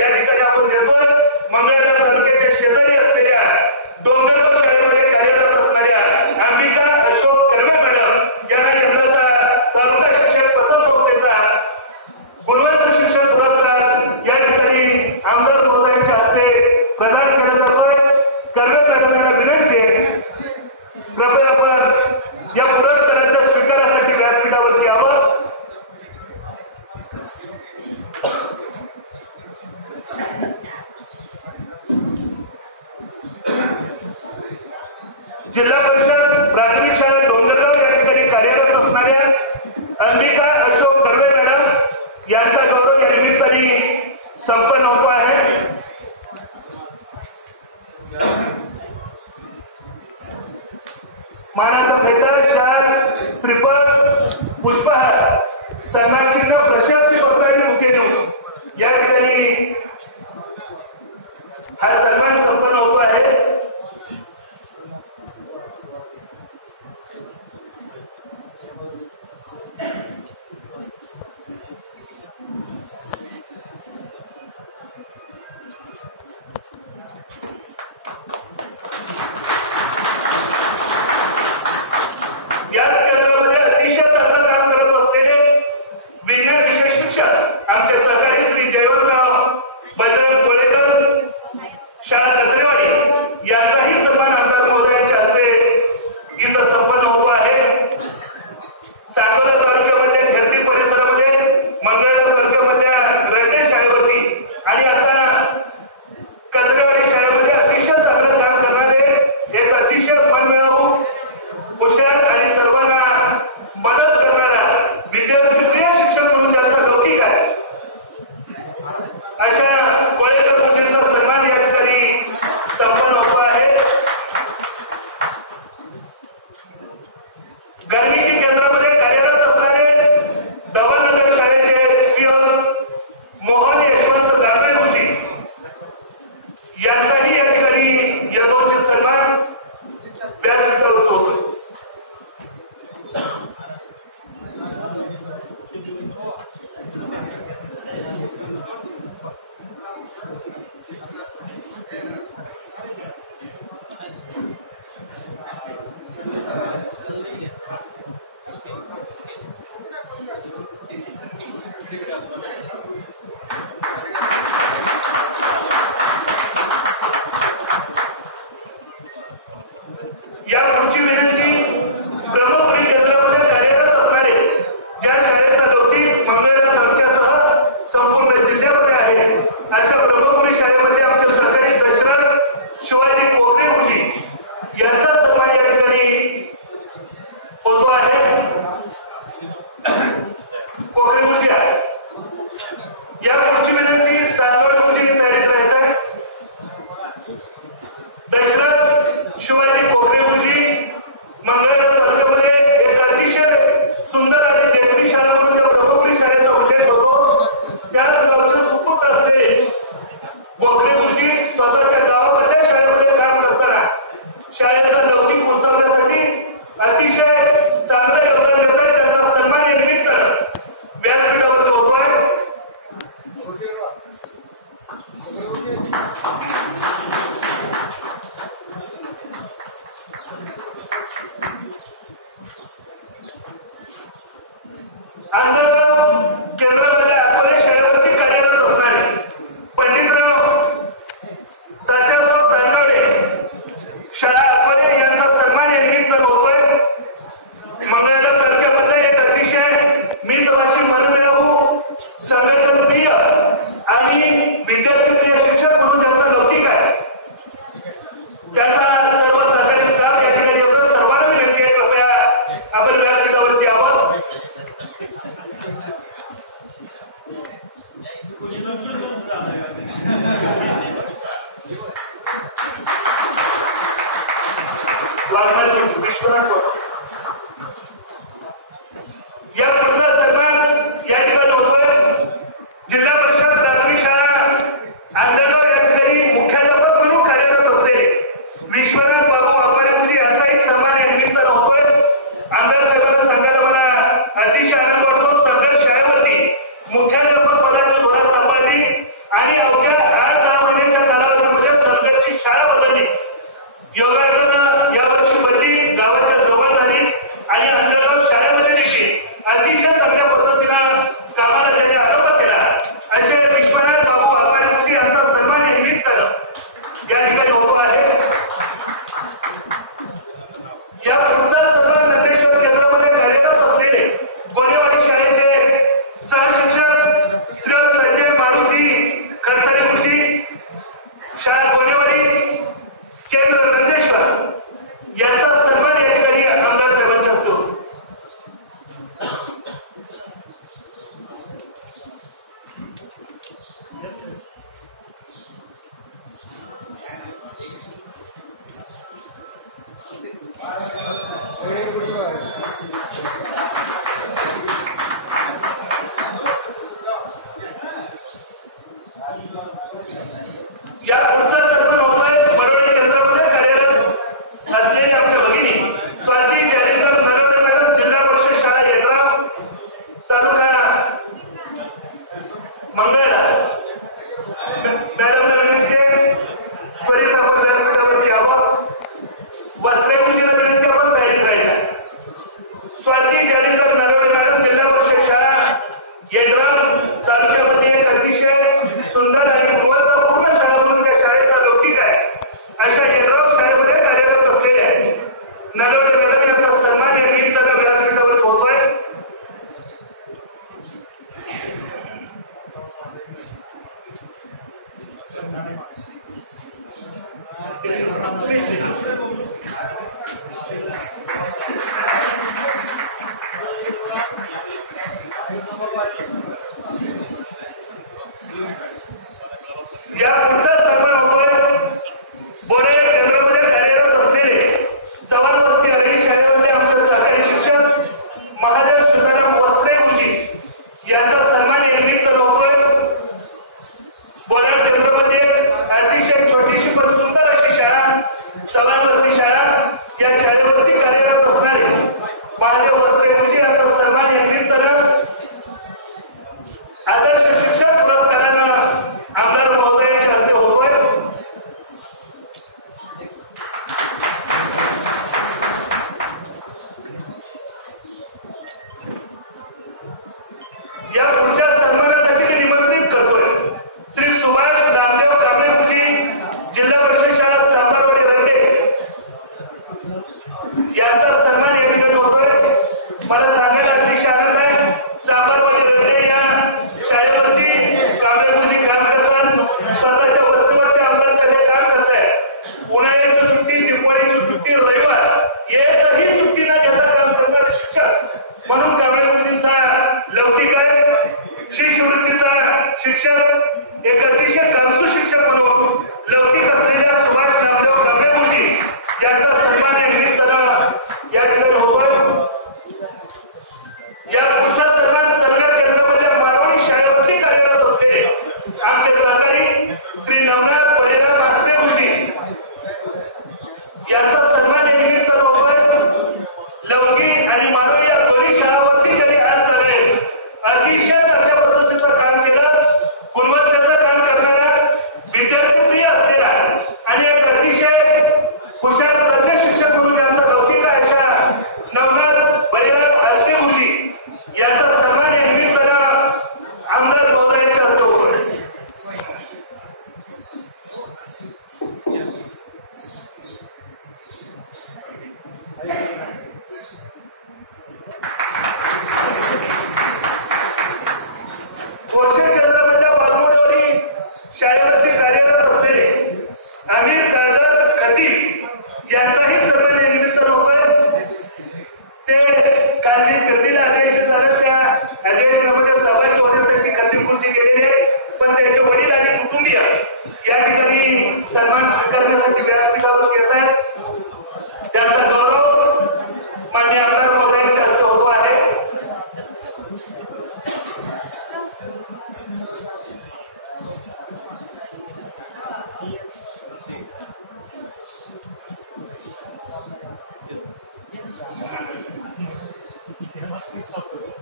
या ठिकाणी आपण देतोय. मंगळवेढा तालुक्याच्या शेजारी असलेल्या डोंगरगाव शाळेमध्ये कार्यरत असणाऱ्या अंबिका अशोक कर्वे मॅडम यांना यंदाचा तालुका शिक्षक पतसंस्थेचा गुणवत्ता शिक्षण पुरस्कार या ठिकाणी आमदार महोदयांच्या हस्ते प्रदान केला जातोय. कर्वे मॅडम यांना विनंती आहे, कृपया आपण या पुरस्काराच्या स्वीकारासाठी व्यासपीठावरती यावं. जिल्हा परिषद प्राथमिक शाळा डोंगरगाव या ठिकाणी कार्यरत असणाऱ्या अंबिका अशोक कर्वे मॅडम यांचा गौरव या निमित्ताने संपन्न होतो आहे. मानाचा फेटा, शाल, श्रीफळ, पुष्पहार, सन्मान चिन्ह, प्रशस्ती पत्र आणि बुके देऊन या ठिकाणी हा सन्मान संपन्न होतो आहे. आणि अवघ्या 8-10 महिन्यांच्या कालावधीमध्ये सरकारची शाळा बदलली. योगायोगानं यावर्षी बदली गावाच्या जवळ झाली आणि अंडरगाव शाळेमध्ये देखील अतिशय चांगल्या पद्धतीनं कामाला त्यांनी आरंभ केला. असे विश्वनाथ बाबू आकारेमुखी यांचा सन्मान या निमित्तानं या ठिकाणी होतो आहे. या पुढचा सन्मान नंदेश्वर केंद्रामध्ये कार्यरत असलेले गोरेवाडी शाळेचे सहशिक्षक श्री संजय मारुती खडतरेमुखी, शाळा गोरेवाडी केंद्र नंदेश्वर यांचा सन्मान या ठिकाणी आमदार साहेबांच्या हस्ते होतो. या पुढचा सन्मान होतोय बरोडी केंद्रामध्ये कार्यरत असलेली आमच्या भगिनी स्वाती जालिंदर नगर जिल्हा परिषद शाळा येडगाव तालुका मंगळवेढा. मॅडमला विनंती आहे त्वरित आपण व्यासपीठावरती यावं. वस्त्रेकुंजीला विनंती आपण तयारी करायच्या. स्वाती जालिंदर नगर जिल्हा परिषद शाळा येडगाव तालुक्यामध्ये एक अतिशय सुंदर आणि गुणवत्तापूर्ण शाळा म्हणून त्या शाळेचा लौकिक आहे. अशा येडगाव शाळेमध्ये कार्यरत असलेले नलवडे मॅडम यांचा सन्मान या निमित्तानं व्यासपीठावर होतोय. या पुढचा सन्मान होतोय बोरे केंद्रामध्ये कार्यरत असलेले चव्हाण वस्ती हरिश शाळेमध्ये आमचे सहकारी शिक्षक महादेव सुधाराम वस्त्रेकुंजी यांचा सन्मान या निमित्तानं होतोय. बोरा केंद्रामध्ये अतिशय छोटीशी पण सुंदर अशी शाळा चव्हाण वस्ती शाळा या शाळेवरती कार्यरत असणारे महादेव वस्त्रेकुंजी यांचा सन्मान या निमित्तानं आदर्श शिक्षक पुरस्कारानं आमदार महोदयांच्या हस्ते होतोय. या पुढच्या सन्मानासाठी मी निमंत्रित करतोय श्री सुभाष रामदेव कांबळेमुखी जिल्हा परिषद शाळा चांभारवाडी रंगे यांचा सन्मान या ठिकाणी होतोय. मला सांगायला अतिशय आनंद आहे चांभारवाडी रंगे या शाळेवरती कांबळेमुखी काम करतात. स्वतःच्या वस्तीवरती आमदारसाठी काम करतायत. उन्हाळ्याची सुट्टी, दिवाळीची सुट्टी, रविवार एकही सुट्टी न घेता काम करणारे शिक्षक म्हणून कांबळेमुखींचा लौकिक आहे. शिष्यवृत्तीचा शिक्षक एक अतिशय कामसू शिक्षक म्हणून लौकिक असलेल्या सुभाष रामदेव कांबळेमुखी यांचा सन्मान या निमित्तानं या ठिकाणी होतोय. या पुढचा सन्मान सरकार केंद्रामध्ये मारवाडी शाळेवरती कार्यरत असलेले आमचे सहकारी श्री नवनाथ बळीराम आसरेमुखी यांचा सन्मान या निमित्तानं होतोय. लौकिक आणि मानवी या दोन्ही शाळावरती ज्यांनी आज झाले अतिशय चांगल्या पद्धतीचं काम केलं. गुणवत्तेचं काम करणारा विद्यार्थी प्रिय असलेला आणि एक अतिशय हुशार तज्ञ शिक्षक म्हणून यांचा लौकिक अशा नवनाथ बळीराम आसरेमुखी यांचा सन्मान या निमित्तानं आमदार महोदयांच्या हस्ते होतोय. घोषित केंद्रामधल्या वाघमोडवरी शाळेवरती कार्यरत असलेले आमिर कादर खतीब यांचाही सन्मान या निमित्तानं होतोय. ते कालनी चर्चेला आदेश झाले त्या आदेशामध्ये सहभागी होण्यासाठी खतीबकुर्सी गेलेले पण त्यांचे वडील आणि कुटुंबीय या ठिकाणी सन्मान स्वीकारण्यासाठी व्यासपीठावर येत आहेत. त्यांचा गौरव माननीय आमदार महोदयांच्या हस्ते होतो आहे. Gracias.